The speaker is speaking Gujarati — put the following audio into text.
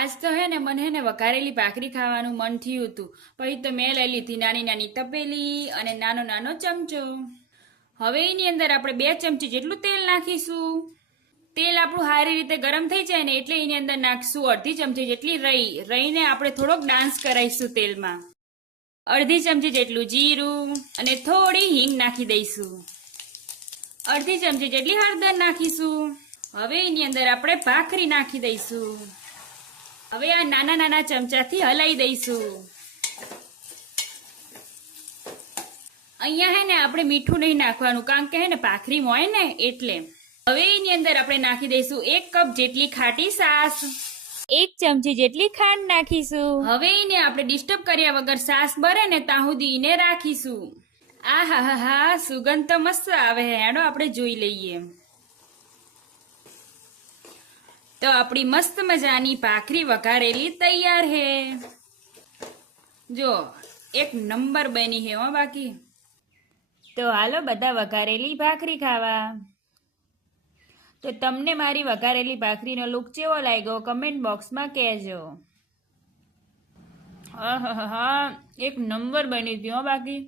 આજ તો હે ને મને હે ને વઘારેલી ભાખરી ખાવાનું મન થયું હતું. પછી તો મેં લઈ લીધી નાની નાની તપેલી અને નાનો નાનો ચમચો. હવે એની અંદર આપણે 2 ચમચી જેટલું તેલ નાખીશું. તેલ આપણું સારી રીતે ગરમ થઈ જાય ને એટલે એની અંદર નાખશું અડધી ચમચી જેટલી રઈને આપણે થોડોક ડાન્સ કરાવીશું તેલમાં. અડધી ચમચી જેટલું જીરું અને થોડી હિંગ નાખી દઈશું. અડધી ચમચી જેટલી હળદર નાખીશું. હવે એની અંદર આપણે ભાખરી નાખી દઈશું. હવે આ નાના નાના ચમચાથી હલાવી દઈશું. અહીંયા હે ને આપણે મીઠું નહીં નાખવાનું કારણ કે હે ને ભાખરીમાં હોય ને એટલે. હવે એની અંદર આપણે નાખી દઈશું 1 કપ જેટલી ખાટી છાશ. 1 ચમચી જેટલી ખાંડ નાખીશું. હવે એને આપણે ડિસ્ટર્બ કર્યા વગર છાશ બરે ને ત્યાં સુધી એને રાખીશું. આ હા હા હા સુગંધ તો મસ્ત આવે હે. હેડો આપણે જોઈ લઈએ. તો આપણી મસ્ત મજાની ભાખરી વઘારેલી તૈયાર હે. જો 1 નંબર બની હે હો બાકી. તો હાલો બધા વઘારેલી ભાખરી ખાવા. તો તમને મારી વઘારેલી ભાખરીનો લુક કેવો લાગ્યો કમેન્ટ બોક્સમાં કહેજો. હા 1 નંબર બની હતી હો બાકી.